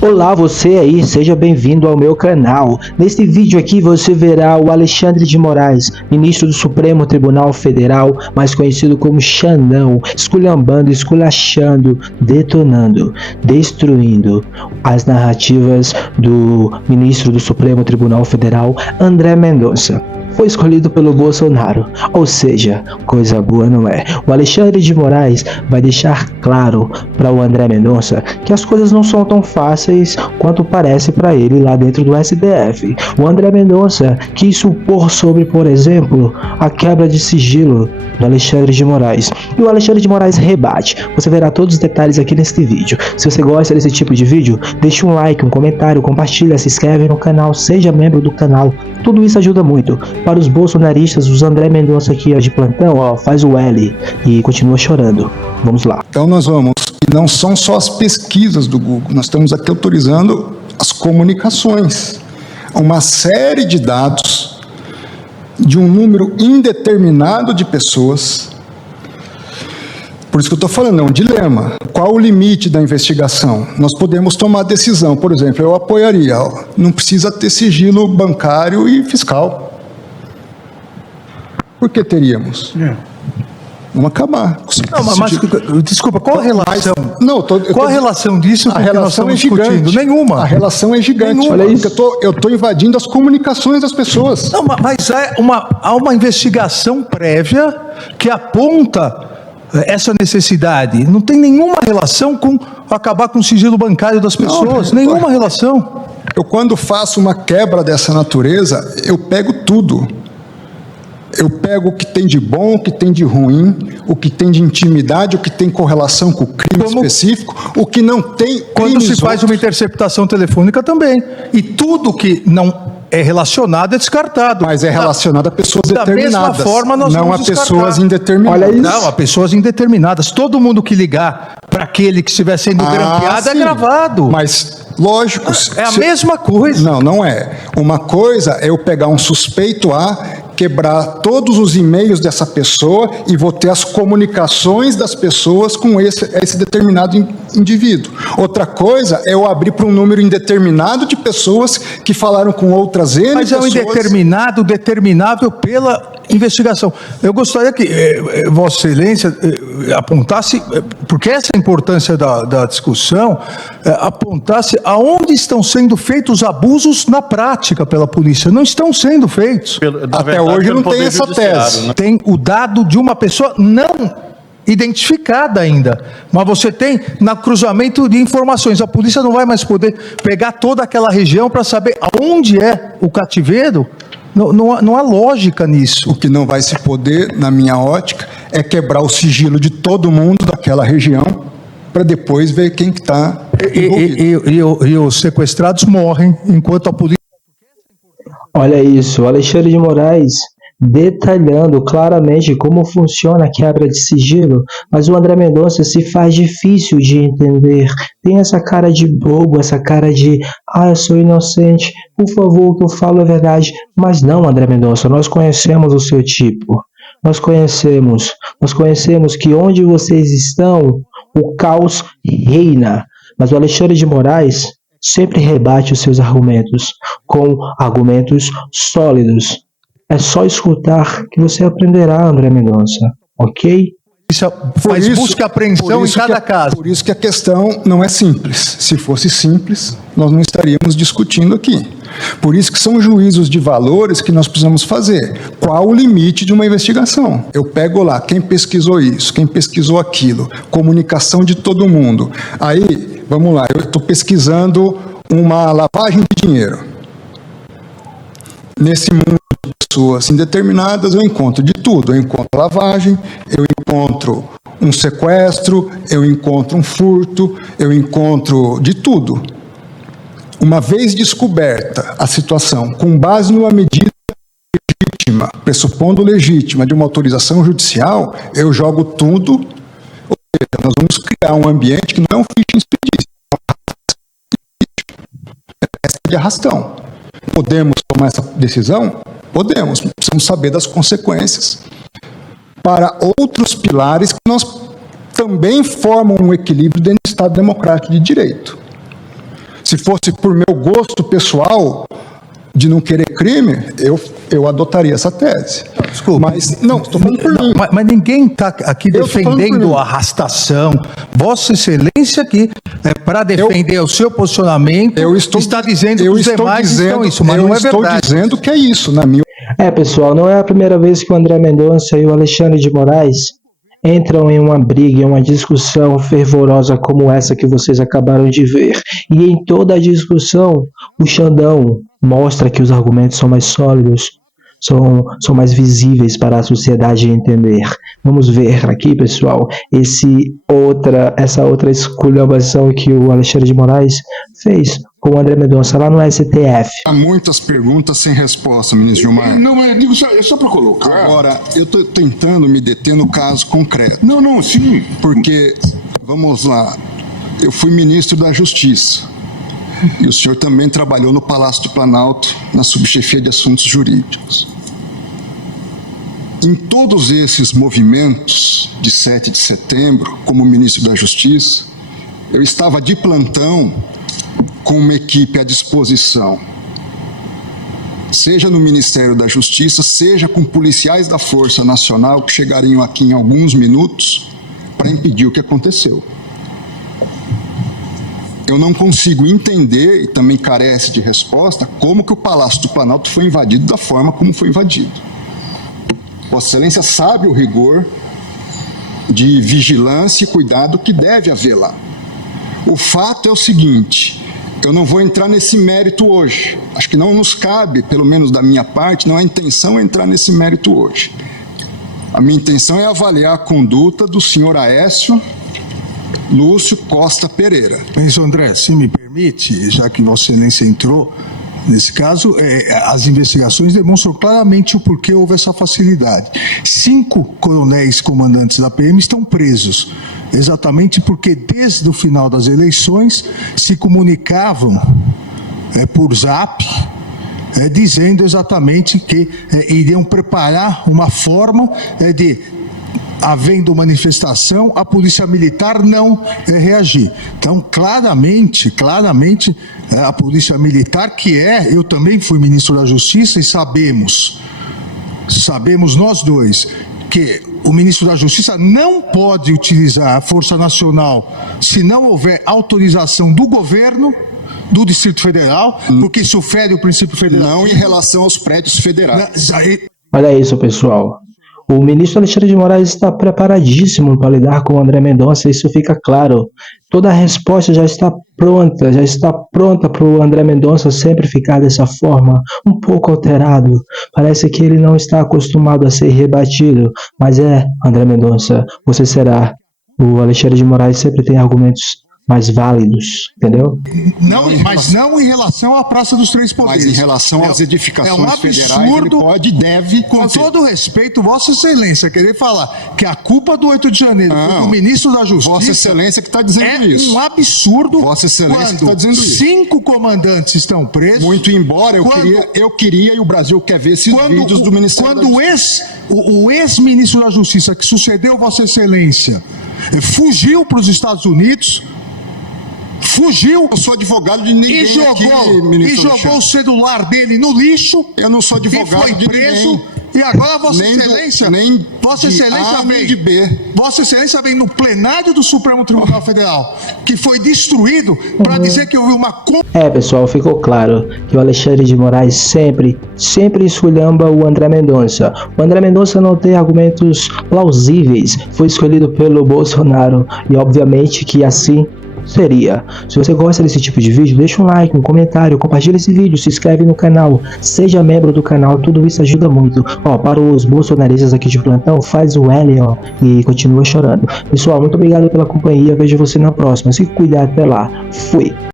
Olá você aí, seja bem-vindo ao meu canal. Neste vídeo aqui você verá o Alexandre de Moraes, ministro do Supremo Tribunal Federal, mais conhecido como Xandão, esculhambando, esculachando, detonando, destruindo as narrativas do ministro do Supremo Tribunal Federal, André Mendonça. Foi escolhido pelo Bolsonaro, ou seja, coisa boa não é. O Alexandre de Moraes vai deixar claro para o André Mendonça que as coisas não são tão fáceis quanto parece para ele lá dentro do STF. O André Mendonça quis supor sobre, por exemplo, a quebra de sigilo do Alexandre de Moraes. E o Alexandre de Moraes rebate. Você verá todos os detalhes aqui neste vídeo. Se você gosta desse tipo de vídeo, deixa um like, um comentário, compartilha, se inscreve no canal, seja membro do canal. Tudo isso ajuda muito. Para os bolsonaristas, os André Mendonça aqui de plantão, faz o L e continua chorando. Vamos lá. Então nós vamos, e não são só as pesquisas do Google, nós estamos aqui autorizando as comunicações. Uma série de dados de um número indeterminado de pessoas. Por isso que eu estou falando, é um dilema. Qual o limite da investigação? Nós podemos tomar decisão, por exemplo, eu apoiaria, não precisa ter sigilo bancário e fiscal. Por que teríamos? Vamos acabar. Não, mas desculpa, qual a relação? Qual a relação disso com o que nós estamos discutindo? Nenhuma. A relação é gigante. Nenhuma. Olha isso. Eu estou invadindo as comunicações das pessoas. Não, mas há uma investigação prévia que aponta essa necessidade. Não tem nenhuma relação com acabar com o sigilo bancário das pessoas. Nenhuma relação. Eu, quando faço uma quebra dessa natureza, eu pego tudo. Eu pego o que tem de bom, o que tem de ruim, o que tem de intimidade, o que tem correlação com o crime específico, o que não tem. Quando se faz uma interceptação telefônica também. E tudo que não é relacionado é descartado. Mas é relacionado a pessoas determinadas. Da mesma forma, nós não vamos a pessoas indeterminadas. Olha isso. Não, a pessoas indeterminadas. Todo mundo que ligar para aquele que estiver sendo grampeado é gravado. Mas, lógico. É a mesma coisa. Não, não é. Uma coisa é eu pegar um suspeito quebrar todos os e-mails dessa pessoa e vou ter as comunicações das pessoas com esse determinado indivíduo. Outra coisa é eu abrir para um número indeterminado de pessoas que falaram com outras N Mas pessoas. é um indeterminado, determinável pela investigação. Eu gostaria que Vossa Excelência apontasse, porque essa é a importância da discussão, apontasse aonde estão sendo feitos abusos na prática pela polícia. Não estão sendo feitos. Até hoje não tem essa tese. Né? Tem o dado de uma pessoa não identificada ainda, mas você tem no cruzamento de informações. A polícia não vai mais poder pegar toda aquela região para saber aonde é o cativeiro. Não há lógica nisso. O que não vai se poder, na minha ótica, é quebrar o sigilo de todo mundo daquela região para depois ver quem que está envolvido. E os sequestrados morrem enquanto a polícia... Olha isso, o Alexandre de Moraes detalhando claramente como funciona a quebra de sigilo, mas o André Mendonça se faz difícil de entender. Tem essa cara de bobo, essa cara de eu sou inocente, por favor, o que eu falo é verdade. Mas não, André Mendonça, nós conhecemos o seu tipo. Nós conhecemos que onde vocês estão, o caos reina. Mas o Alexandre de Moraes sempre rebate os seus argumentos com argumentos sólidos. É só escutar que você aprenderá, André Mendonça, ok? Faz busca e apreensão em cada caso. Por isso que a questão não é simples. Se fosse simples, nós não estaríamos discutindo aqui. Por isso que são juízos de valores que nós precisamos fazer. Qual o limite de uma investigação? Eu pego lá, quem pesquisou isso, quem pesquisou aquilo, comunicação de todo mundo. Aí, vamos lá, eu estou pesquisando uma lavagem de dinheiro. Nesse mundo de pessoas indeterminadas, eu encontro de tudo. Eu encontro lavagem, eu encontro um sequestro, eu encontro um furto, eu encontro de tudo. Uma vez descoberta a situação, com base numa medida legítima, pressupondo legítima de uma autorização judicial, eu jogo tudo, ou seja, nós vamos criar um ambiente que não é um fishing expedition, é de arrastão. Podemos tomar essa decisão? Podemos, precisamos saber das consequências. Para outros pilares que nós também formam um equilíbrio dentro do Estado Democrático de Direito. Se fosse por meu gosto pessoal de não querer crime, eu adotaria essa tese. Desculpa. Mas, não, estou falando por mim. Mas ninguém está aqui Eu tô falando por defendendo mim. a arrastação. Vossa Excelência aqui, para defender o seu posicionamento, está dizendo que os demais estão isso, mas não é verdade. Eu estou dizendo que é isso, na minha Pessoal, não é a primeira vez que o André Mendonça e o Alexandre de Moraes entram em uma briga, em uma discussão fervorosa como essa que vocês acabaram de ver. E em toda a discussão, o Xandão mostra que os argumentos são mais sólidos, são mais visíveis para a sociedade entender. Vamos ver aqui, pessoal, essa outra esculhambação que o Alexandre de Moraes fez com o André Mendonça lá no STF. Há muitas perguntas sem resposta, ministro Gilmar. Não, é só para colocar. Agora, eu estou tentando me deter no caso concreto. Não, sim. Porque, vamos lá, eu fui ministro da Justiça. E o senhor também trabalhou no Palácio do Planalto, na subchefia de assuntos jurídicos. Em todos esses movimentos de 7 de setembro, como ministro da Justiça, eu estava de plantão com uma equipe à disposição, seja no Ministério da Justiça, seja com policiais da Força Nacional que chegariam aqui em alguns minutos para impedir o que aconteceu. Eu não consigo entender, e também carece de resposta, como que o Palácio do Planalto foi invadido da forma como foi invadido. Vossa Excelência sabe o rigor de vigilância e cuidado que deve haver lá. O fato é o seguinte, eu não vou entrar nesse mérito hoje. Acho que não nos cabe, pelo menos da minha parte, não é a intenção entrar nesse mérito hoje. A minha intenção é avaliar a conduta do senhor Aécio Lúcio Costa Pereira. Ministro André, se me permite, já que Vossa Excelência entrou, nesse caso, as investigações demonstram claramente o porquê houve essa facilidade. 5 coronéis comandantes da PM estão presos, exatamente porque desde o final das eleições se comunicavam por zap, dizendo exatamente que iriam preparar uma forma de, havendo manifestação, a polícia militar não reagir. Então, claramente, a polícia militar, eu também fui ministro da Justiça e sabemos nós dois, que o ministro da Justiça não pode utilizar a Força Nacional se não houver autorização do governo do Distrito Federal, porque isso fere o princípio federal. Não em relação aos prédios federais. Olha isso, pessoal. O ministro Alexandre de Moraes está preparadíssimo para lidar com o André Mendonça, isso fica claro. Toda a resposta já está pronta para o André Mendonça sempre ficar dessa forma, um pouco alterado. Parece que ele não está acostumado a ser rebatido, mas André Mendonça, você será. O Alexandre de Moraes sempre tem argumentos mais válidos, entendeu? Mas não em relação à Praça dos Três Poderes. Mas em relação às edificações federais, ele pode e deve com conter. todo respeito, Vossa Excelência, querer falar que a culpa do 8 de janeiro foi do ministro da Justiça... Vossa Excelência que está dizendo isso. É um absurdo. Vossa Excelência que está dizendo isso. 5 comandantes estão presos... Muito embora eu queria e o Brasil quer ver esses vídeos do Ministério da Justiça. O ex-ministro da Justiça que sucedeu Vossa Excelência fugiu para os Estados Unidos... Eu sou advogado de ninguém e jogou o celular dele no lixo. Eu não sou advogado de preso. Ninguém. E agora Vossa Excelência Vossa Excelência vem no plenário do Supremo Tribunal Federal, que foi destruído, para dizer que houve uma... Pessoal, ficou claro que o Alexandre de Moraes sempre esculhamba o André Mendonça. O André Mendonça não tem argumentos plausíveis, foi escolhido pelo Bolsonaro e obviamente que assim seria. Se você gosta desse tipo de vídeo, deixa um like, um comentário, compartilha esse vídeo, se inscreve no canal, seja membro do canal, tudo isso ajuda muito. Para os bolsonaristas aqui de plantão, faz o L, e continua chorando. Pessoal, muito obrigado pela companhia, vejo você na próxima. Se cuidar, até lá. Fui!